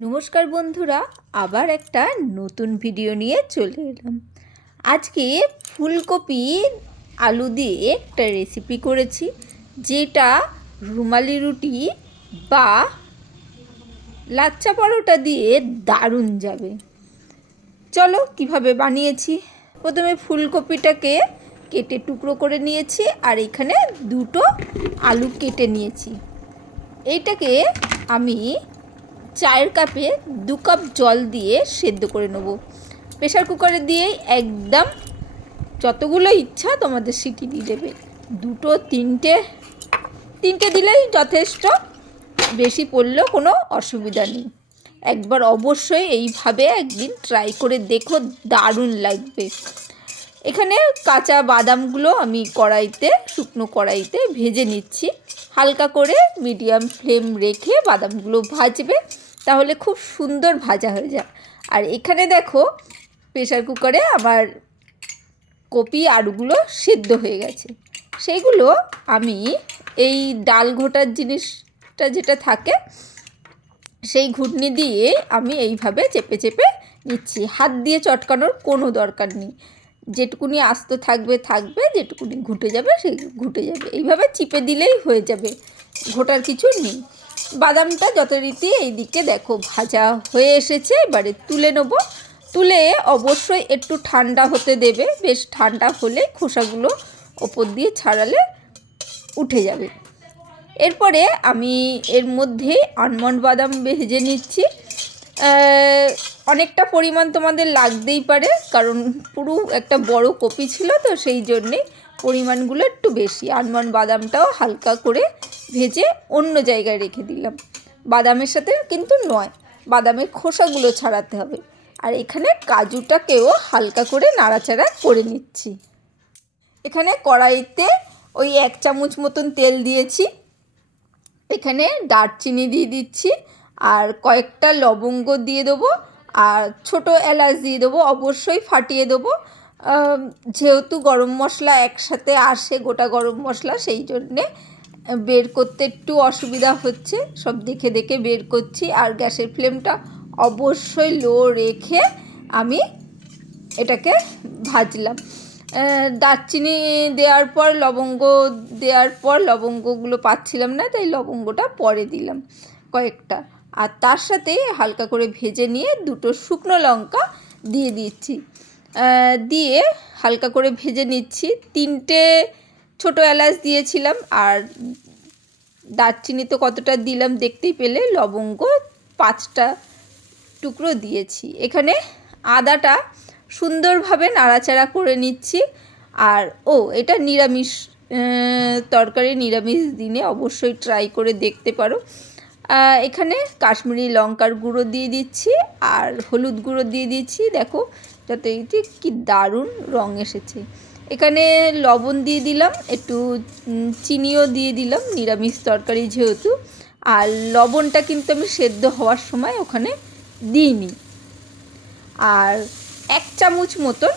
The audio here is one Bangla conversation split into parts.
নমস্কার বন্ধুরা, আবার একটা নতুন ভিডিও নিয়ে চলে এলাম। আজকে ফুলকপি আলু দিয়ে একটা রেসিপি করেছি, যেটা রুমালি রুটি বা লাচ্চা পরোটা দিয়ে দারুণ যাবে। চলো কিভাবে বানিয়েছি। প্রথমে ফুলকপিটাকে কেটে টুকরো করে নিয়েছি, আর এখানে দুটো আলু কেটে নিয়েছি। এইটাকে আমি চায়ের কাপে 2 কাপ জল দিয়ে সেদ্ধ করে নেব। প্রেশার কুকারে দিয়ে একদম যতগুলো ইচ্ছা তোমাদের সিটি দিয়ে দেবে, 2-3টে দিলেই যথেষ্ট, বেশি পড়লেও কোনো অসুবিধা নেই। একবার অবশ্যই এইভাবে একদিন ট্রাই করে দেখো, দারুণ লাগবে। এখানে কাঁচা বাদামগুলো আমি শুকনো কড়াইতে ভেজে নিচ্ছি। হালকা করে মিডিয়াম ফ্লেম রেখে বাদামগুলো ভাজবে, তাহলে খুব সুন্দর ভাজা হয়ে যায়। আর এখানে দেখো প্রেশার কুকারে আমার কপি আলুগুলো সেদ্ধ হয়ে গেছে। সেইগুলো আমি এই ডাল ঘোটার জিনিসটা যেটা থাকে, সেই ঘুটনি দিয়ে আমি এইভাবে চেপে চেপে নিচ্ছি। হাত দিয়ে চটকানোর কোনো দরকার নেই, যেটুকুনি আস্ত থাকবে, যেটুকুনি ঘুটে যাবে সেই ঘুটে যাবে। এইভাবে চিপে দিলেই হয়ে যাবে, ঘোটার কিছু নেই। বাদামটা যথারীতি এই দিকে দেখো ভাজা হয়ে এসেছে। এবারে তুলে নেব। তুলে অবশ্যই একটু ঠান্ডা হতে দেবে, বেশ ঠান্ডা হলে খোসাগুলো ওপর দিয়ে ছাড়ালে উঠে যাবে। এরপরে আমি এর মধ্যে আলমন্ড বাদাম ভেজে নিচ্ছি। অনেকটা পরিমাণ তোমাদের লাগতেই পারে, কারণ পুরো একটা বড় কপি ছিল তো, সেই জন্যে পরিমাণগুলো একটু বেশি। আলমন্ড বাদামটাও হালকা করে ভেজে অন্য জায়গায় রেখে দিলাম। বাদামের সাথে কিন্তু নয়, বাদামের খোসাগুলো ছাড়াতে হবে। আর এখানে কাজুটাকেও হালকা করে নাড়াচাড়া করে নিচ্ছি। এখানে কড়াইতে ওই 1 চামচ মতন তেল দিয়েছি। এখানে দারচিনি দিয়ে দিচ্ছি, আর কয়েকটা লবঙ্গ দিয়ে দেবো, আর ছোটো এলাচ দিয়ে দেবো। অবশ্যই ফাটিয়ে দেবো, যেহেতু গরম মশলা একসাথে আসে, গোটা গরম মশলা, সেই জন্যে বের করতে একটু অসুবিধা হচ্ছে। সব দেখে দেখে বের করছি। আর গ্যাসের ফ্লেমটা অবশ্যই লো রেখে আমি এটাকে ভাজলাম। দারচিনি দেওয়ার পর লবঙ্গ দেওয়ার পর লবঙ্গগুলো পাচ্ছিলাম না, তাই লবঙ্গটা পরে দিলাম কয়েকটা। আর তার সাথে হালকা করে ভেজে নিয়ে 2টো শুকনো লঙ্কা দিয়ে দিচ্ছি। দিয়ে হালকা করে ভেজে নিচ্ছি। 3টে ছোটো এলাচ দিয়েছিলাম, আর দারচিনি তো কতটা দিলাম দেখতেই পেলে। লবঙ্গ 5টা টুকরো দিয়েছি। এখানে আদাটা সুন্দরভাবে নাড়াচাড়া করে নিচ্ছি। আর এটা নিরামিষ তরকারি, নিরামিষ দিনে অবশ্যই ট্রাই করে দেখতে পারো। এখানে কাশ্মীরি লঙ্কার গুঁড়ো দিয়ে দিচ্ছি, আর হলুদ গুঁড়ো দিয়ে দিচ্ছি। দেখো যাতে কি দারুণ রং এসেছে। এখানে লবণ দিয়ে দিলাম, একটু চিনিও দিয়ে দিলাম, নিরামিষ তরকারি যেহেতু। আর লবণটা কিন্তু আমি সেদ্ধ হওয়ার সময় ওখানে দিইনি। আর 1 চামচ মতন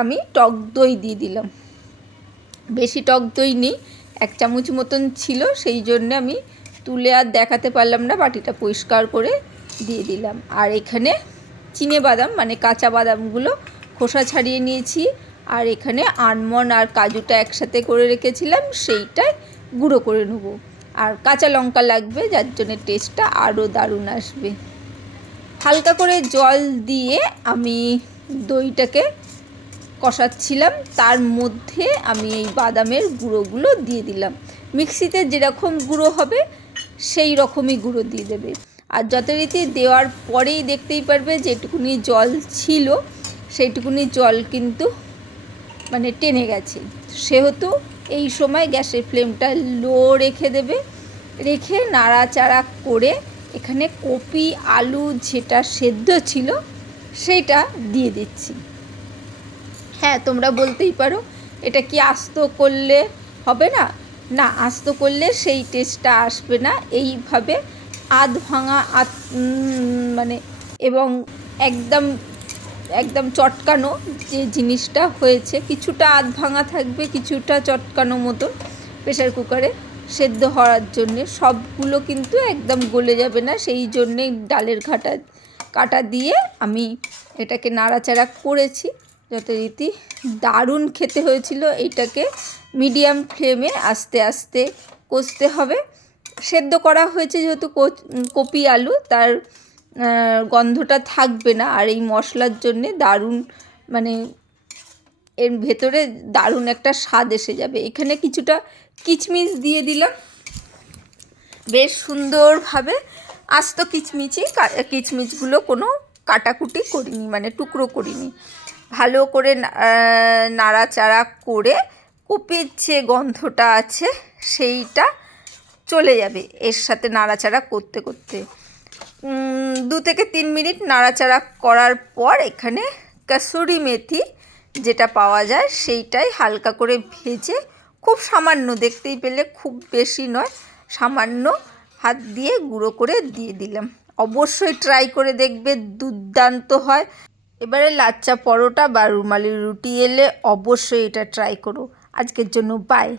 আমি টক দই দিয়ে দিলাম। বেশি টক দই নেই, 1 চামচ মতন ছিল, সেই জন্য আমি তুলে আর দেখাতে পারলাম না, বাটিটা পরিষ্কার করে দিয়ে দিলাম। আর এখানে চিনে বাদাম মানে কাঁচা বাদামগুলো খোসা ছাড়িয়ে নিয়েছি। আর এখানে আলমন্ড আর কাজুটা একসাথে করে রেখেছিলাম, সেইটাই গুঁড়ো করে নেব। আর কাঁচা লঙ্কা লাগবে, যার জন্য টেস্টটা আরও দারুণ আসবে। হালকা করে জল দিয়ে আমি দইটাকে কষাচ্ছিলাম, তার মধ্যে আমি এই বাদামের গুঁড়োগুলো দিয়ে দিলাম। মিক্সিতে যেরকম গুঁড়ো হবে সেই রকমই গুঁড়ো দিয়ে দেবে। আর যথারীতি দেওয়ার পরেই দেখতেই পারবে যেটুকুনি জল ছিল সেইটুকুনি জল কিন্তু মানে টেনে গেছে। সেহেতু এই সময় গ্যাসের ফ্লেমটা লো রেখে দেবে, রেখে নাড়াচাড়া করে এখানে কপি আলু যেটা সেদ্ধ ছিল সেইটা দিয়ে দিচ্ছি। হ্যাঁ, তোমরা বলতেই পারো এটা কি আস্ত করলে হবে না? না, আস্ত করলে সেই টেস্টটা আসবে না। এইভাবে আধ ভাঙা মানে এবং একদম একদম চটকানো যে জিনিসটা হয়েছে, কিছুটা আধ ভাঙা থাকবে, কিছুটা চটকানো মতো প্রেশার কুকারে সেদ্ধ হওয়ার জন্যে। সবগুলো কিন্তু একদম গলে যাবে না, সেই জন্যেই ডালের কাটা দিয়ে আমি এটাকে নাড়াচাড়া করেছি যথারীতি। দারুণ খেতে হয়েছিল। এইটাকে মিডিয়াম ফ্লেমে আস্তে আস্তে কষতে হবে। সেদ্ধ করা হয়েছে যেহেতু কপি আলু, তার গন্ধটা থাকবে না। আর এই মশলার জন্যে দারুণ, মানে এর ভেতরে দারুণ একটা স্বাদ এসে যাবে। এখানে কিছুটা কিচমিচ দিয়ে দিলাম বেশ সুন্দরভাবে। আস্ত কিচমিচগুলো কোনো কাটাকুটি করিনি, মানে টুকরো করিনি। ভালো করে নাড়াচাড়া করে কপির যে গন্ধটা আছে সেইটা চলে যাবে এর সাথে নাড়াচাড়া করতে করতে। 2 থেকে 3 মিনিট নাড়াচাড়া করার পর এখানে কাসুরি মেথি যেটা পাওয়া যায় সেইটাই হালকা করে ভেজে, খুব সামান্য, দেখতেই পেলে খুব বেশি নয়, সামান্য হাত দিয়ে গুঁড়ো করে দিয়ে দিলাম। অবশ্যই ট্রাই করে দেখবে, দুর্দান্ত হয়। এবারে লাচ্চা পরোটা বা রুমালি রুটি এলে অবশ্যই এটা ট্রাই করো। আজকের জন্য বাই।